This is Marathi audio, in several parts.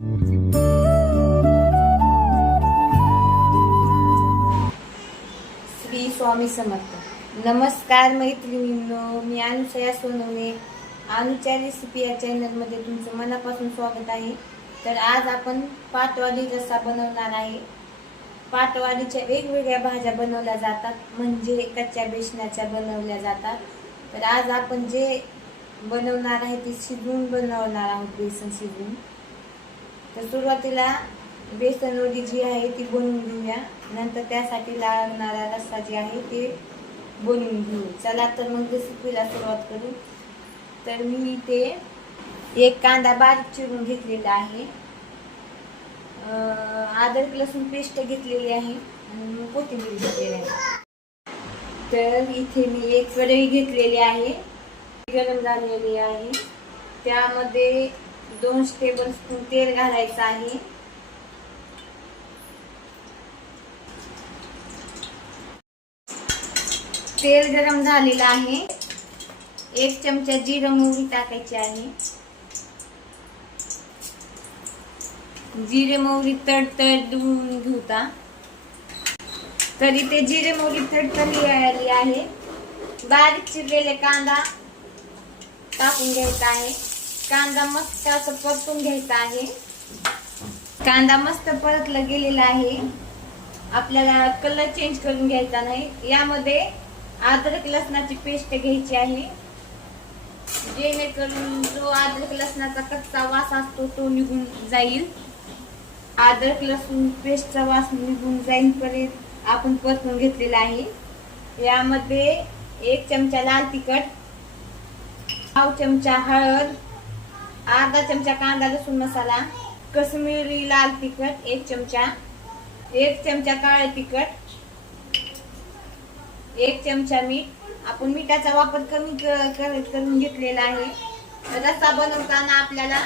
श्री स्वामी समर्थ. नमस्कार मैत्रिणींनो मी अनुसया सोनवणे अनुचारी रेसिपी या चॅनलमध्ये तुमचं मनापासून स्वागत आहे. तर आज आपण पाटवाडी रस्सा बनवणार आहे पाटवाडीच्या वेगवेगळ्या भाज्या बनवल्या जातात म्हणजे कच्च्या बेसनाच्या बनवल्या जातात. तर आज आपण जे बनवणार आहे ते शिजवून बनवणार आहोत बेसन शिजवून. तर सुरुवातीला बेसन वडी जी आहे ती बनवून घेऊया. नंतर त्यासाठी लागणारा रस्सा जे आहे ते बनवून घेऊ. चला तर मग रेसिपीला सुरुवात करू. तर मी ते एक कांदा बारीक चिरून घेतलेला आहे. अदरक लसूण पेस्ट घेतलेली आहे आणि मग कोथिंबीर घेतलेली आहे. तर इथे मी एक कढई घेतलेली आहे. गरम झालेली आहे. त्यामध्ये दोन टेबल स्पून तेल घालायचं आहे. तेल गरम झालेलं आहे. एक चमचा जिरं मोहरी टाकायची आहे. जिरे मोहरी तडतडून घेऊता. तरी ते जिरे मोहरी तडतडली आली आहे. बारीक चिरलेले कांदा टाकून घ्यायचा आहे. कांदा मस्त असं परतून घ्यायचा आहे. कांदा मस्त परतला गेलेला आहे. आपल्याला कलर चेंज करून घ्यायचा नाही. यामध्ये अद्रक लसणाची पेस्ट घ्यायची आहे. जेणेकरून जो अद्रक लसणाचा कच्चा वास असतो तो निघून जाईल. अद्रक लसूण पेस्टचा वास निघून जाईल पर्यंत आपण परतून घेतलेला आहे. यामध्ये एक चमचा लाल तिखट पाव चमचा हळद अर्धा चमचा कांदा लसूण मसाला कश्मीरी लाल तिखट एक चमचा एक चमचा काळे तिखट एक चमचा मीठ. आपण मिठाचा वापर कमी करून घेतलेला आहे. रस्सा बनवताना आपल्याला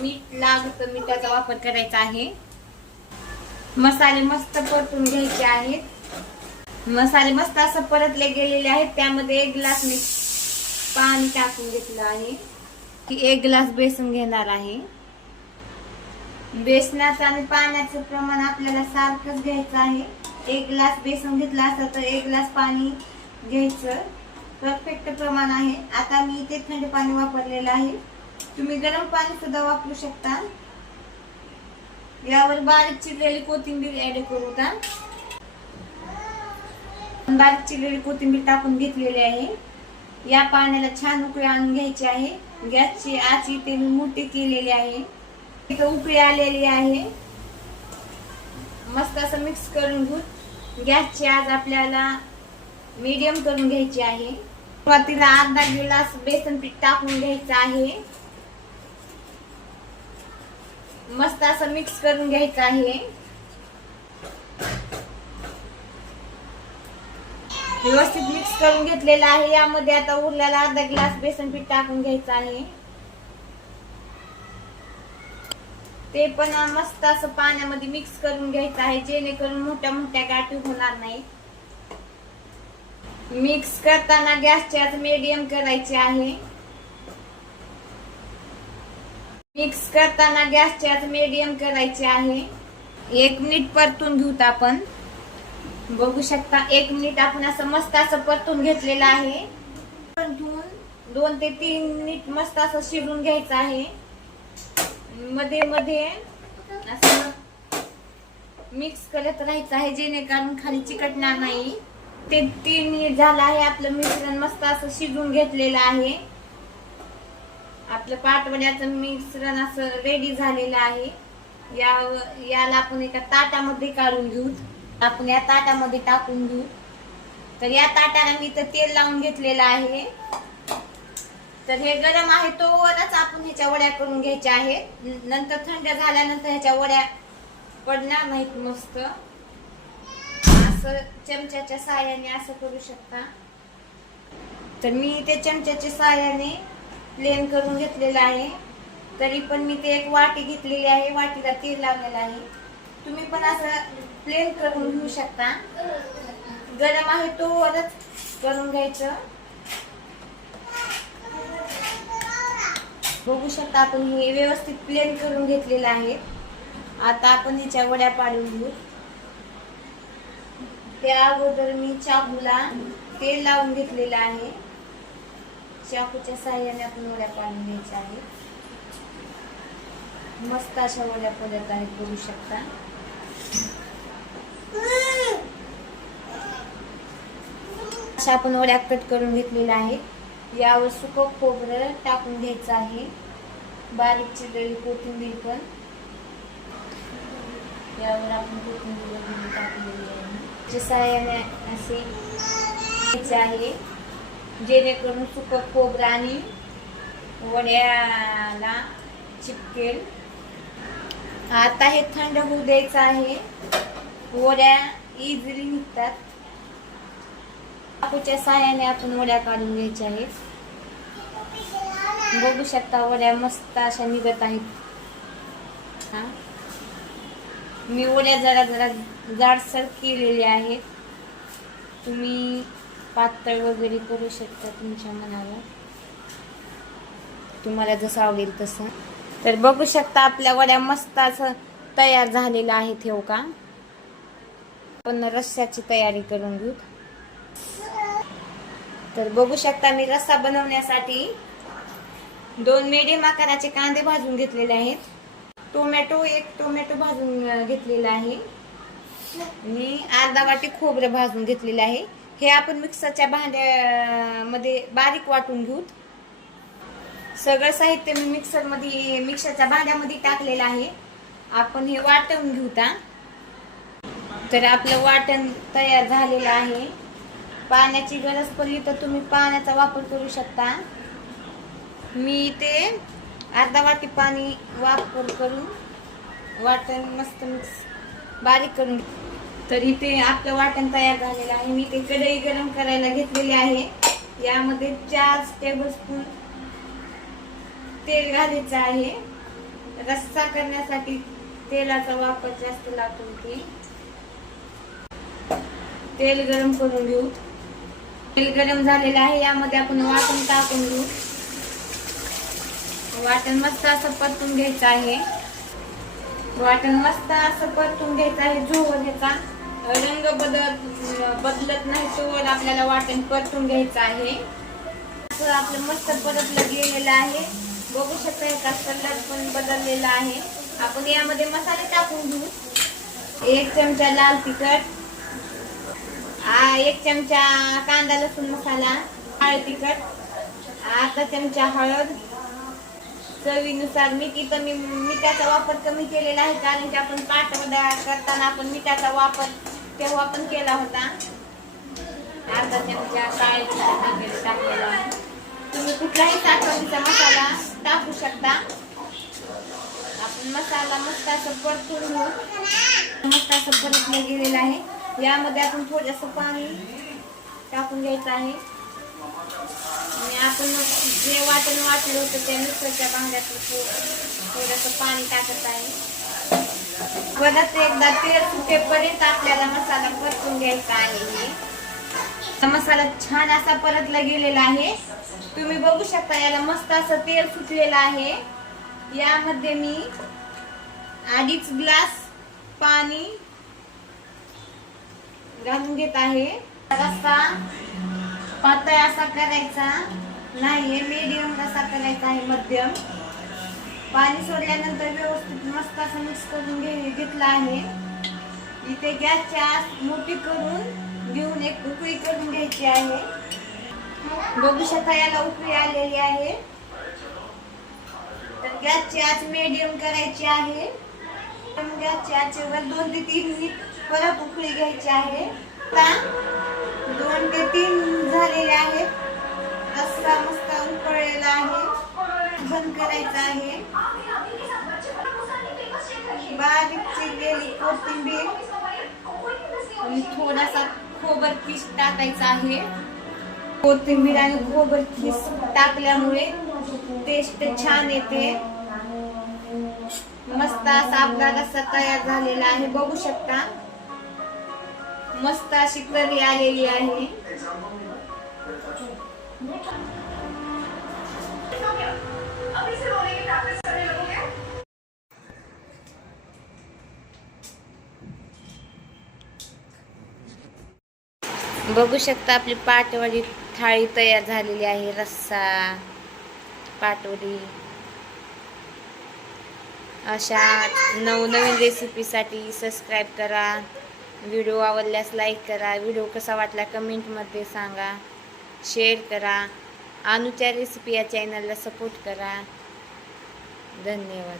मीठ लागत मिठाचा वापर करायचा आहे. मसाले मस्त परतून घ्यायचे आहेत. मसाले मस्त असं परतले गेलेले आहेत. त्यामध्ये एक ग्लास मी पाणी टाकून घेतलं आहे. की एक ग्लास बेसन घेणार आहे. बेसनाचं आणि पाण्याचं प्रमाण आपल्याला सारखंच घ्यायचं आहे. एक ग्लास बेसन घेतला असं तर एक ग्लास पाणी घ्यायचं. परफेक्ट प्रमाण आहे. आता मी इथे थंड पाणी वापरलेलं आहे. तुम्ही गरम पाणी सुद्धा वापरू शकता. यावर बारीक चिरलेली कोथिंबीर ऍड करू का? बारीक चिरलेली कोथिंबीर टाकून घेतलेली आहे. या पाण्याला छान उकळी आणून घ्यायची आहे. गॅसची आच इथे मी मोठी केलेली आहे. इथं उकळी आलेली आहे. मस्त असं मिक्स करून घेऊन गॅसची आज आपल्याला मीडियम करून घ्यायची आहे. सुरुवातीला अर्धा गिलास बेसन पीठ टाकून घ्यायचं आहे. मस्त असं मिक्स करून घ्यायचं आहे. व्यवस्थित मिक्स करून घेतलेलं आहे. यामध्ये आता उरलेला अर्धा ग्लास बेसन पीठ टाकून घ्यायचं आहे. ते पण मस्त असं पाण्यामध्ये मिक्स करून घ्यायचं आहे. जेणेकरून मोठ्या मोठ्या गाठी होणार नाही मिक्स करताना गॅसची आज मीडियम करायची आहे. मिक्स करताना गॅसची आज मीडियम करायची आहे. एक मिनिट परतून घेऊत आपण. बघू शकता. एक मिनिट आपण असं मस्त असं परतून घेतलेलं आहे. परतून दोन ते तीन मिनिट मस्त असं शिरून घ्यायचं आहे. मध्ये मध्ये असं मिक्स करत राहायचं आहे जेणेकरून खाली चिकटणार नाही. ते तीन मिनिट झालं आहे आपलं मिश्रण मस्त असं शिजून घेतलेलं आहे. आपलं पाटवड्याचं मिश्रण असं रेडी झालेलं आहे. या याला आपण एका ताटामध्ये काढून घेऊ. आपण या ताटामध्ये टाकून घेऊ. तर या ताटाला मी तर तेल लावून घेतलेलं आहे. तर हे गरम आहे तोवरच आपण ह्याच्या वड्या करून घ्यायच्या आहेत. नंतर थंड झाल्यानंतर ह्याच्या वड्या पडणार नाहीत मस्त. असं चमच्याच्या साह्याने असं करू शकता. तर मी ते चमच्याच्या साह्याने प्लेन करून घेतलेलं आहे. तरी पण मी ते एक वाटी घेतलेली आहे. वाटीला तेल लावलेलं आहे. तुम्ही पण असं प्लेन करून घेऊ शकता. गरम आहे तोवरच करून घ्यायचं. बघू शकता आपण हे व्यवस्थित प्लेन करून घेतलेलं आहे. आता आपण हिच्या वड्या पाडून घेऊ. त्या अगोदर मी चाकूला तेल लावून घेतलेलं आहे. चाकूच्या साह्याने आपण वड्या पाडून घ्यायच्या आहेत. मस्त अशा वड्या पडत आहेत बघू शकता. अशा आपण वड्या कट करून घेतलेल्या आहेत. यावर सुकं खोबरं टाकून घ्यायचं आहे. बारीक चिरलेली कोथिंबीर पण. यावर आपण कोथिंबीर वगैरे टाकलेली आहे. त्याच्या असे घ्यायचे आहे. जेणेकरून सुकं खोबरं आणि वड्याला चिपकेल. आता हे थंड होऊ द्यायचं आहे. वड्या इझिली निघतात. चाकूच्या साह्याने आपण वड्या काढून घ्यायच्या आहेत. बघू शकता वड्या मस्त अशा निघत आहेत. हा. मी वड्या जरा जरा जाडसर केलेल्या आहेत. तुम्ही पातळ वगैरे करू शकता तुमच्या मनाला तुम्हाला जसं आवडेल तसं. तर बघू शकता आपल्या वड्या मस्त असं तयार झालेलं आहे ठेव हो का? आपण रस्स्याची तयारी करून घेऊ. तर बघू शकता मी रस्सा बनवण्यासाठी दोन मीडियम आकाराचे कांदे भाजून घेतलेले आहेत. टोमॅटो एक टोमॅटो भाजून घेतलेला आहे. आणि अर्धा वाटी खोबरं भाजून घेतलेलं आहे. हे आपण मिक्सरच्या भांड्यामध्ये बारीक वाटून घेऊ. सगळं साहित्य मी मिक्सरमध्ये मिक्सरच्या भांड्यामध्ये टाकलेलं आहे. आपण हे वाटून घेऊ ता तर आपलं वाटण तयार झालेलं आहे. पाण्याची गरज पडली तर तुम्ही पाण्याचा वापर करू शकता. मी ते अर्धा वाटी पाणी वापर करून वाटण मस्त मिक्स बारीक करून तर इथे आपलं वाटण तयार झालेलं आहे. मी ते कढई गरम करायला घेतलेली आहे. यामध्ये चार टेबलस्पून तेल घालायचं आहे. रस्सा करण्यासाठी तेलाचा वापर जास्त लागतो की तेल गरम करून घेऊ. तेल गरम झालेलं आहे यामध्ये आपण वाटण टाकून घेऊ. वाटण मस्त असं परतून घ्यायचं आहे. वाटण मस्त असं परतून घ्यायचं आहे जोवर ह्याचा रंग बदल बदलत नाही तोवर आपल्याला वाटण परतून घ्यायचं आहे. असं आपलं मस्त परतलं गेलेलं आहे. बघू शकता एका कलर पण बदललेला आहे. आपण यामध्ये मसाले टाकून घेऊ. एक चमचा लाल तिखट आ, एक चमचा कांदा लसूण मसाला हळद तिखट अर्धा चमचा हळद. चवीनुसार मीठ इथं मी मिठाचा वापर कमी केलेला आहे कारण की आपण पाटवडा करताना आपण मिठाचा वापर तेव्हा पण केला होता. अर्धा चमचा काळे वगैरे टाकलेला आहे. तुम्ही कुठलाही साखरीचा मसाला टाकू शकता. आपण मसाला मस्त असं परतून घेऊ. मस्त असं परतलं गेलेलं आहे. यामध्ये आपण थोडंसं पाणी टाकून घ्यायचं आहे. आणि आपण जे वाटण वाटलं होतं त्या मिक्सरच्या भांड्यातलं थोडंसं पाणी टाकत आहे. परत एकदा तेल सुटेपर्यंत आपल्याला मसाला परतून घ्यायचा आहे मसाला छान असा परतला गेलेला आहे. तुम्ही बघू शकता याला मस्त असं तेल सुटलेलं आहे. यामध्ये मी अडीच ग्लास पाणी घालून घेत आहे. रस्सा पातळ असा करायचा नाही मीडियम कसा करायचा आहे मध्यम. पाणी सोडल्यानंतर व्यवस्थित मस्त असं मिक्स करून घे घेतलं आहे. इथे गॅसची आस मोठी करून घेऊन एक उकळी करून घ्यायची आहे. बघू शकता याला उकळी आलेली आहे. तर गॅसची आच मीडियम करायची आहे. पण गॅसची आचेवर दोन ते तीन मिनिट परत उकळी घ्यायची आहे. आता दोन ते तीन झालेले आहेत. रस्सा मस्त उकळलेला आहे. बंद करायचा आहे. बारीक चिरलेली कोथिंबीर. आणि थोडासा खोबर किस टाकायचा आहे. कोथिंबीर आणि खोबर किस टाकल्यामुळे टेस्ट छान येते. मस्त असा आपला रस्सा तयार झालेला आहे. बघू शकता. मस्त अशी करी आलेली आहे. बघू शकता आपली पाटवडी थाळी तयार झालेली आहे रस्सा पाटवडी. अशा नवनवीन रेसिपीसाठी सबस्क्राईब करा. व्हिडिओ आवडल्यास लाईक करा. व्हिडिओ कसा वाटला कमेंटमध्ये सांगा. शेअर करा. अनुच्या रेसिपी या चॅनलला सपोर्ट करा. धन्यवाद.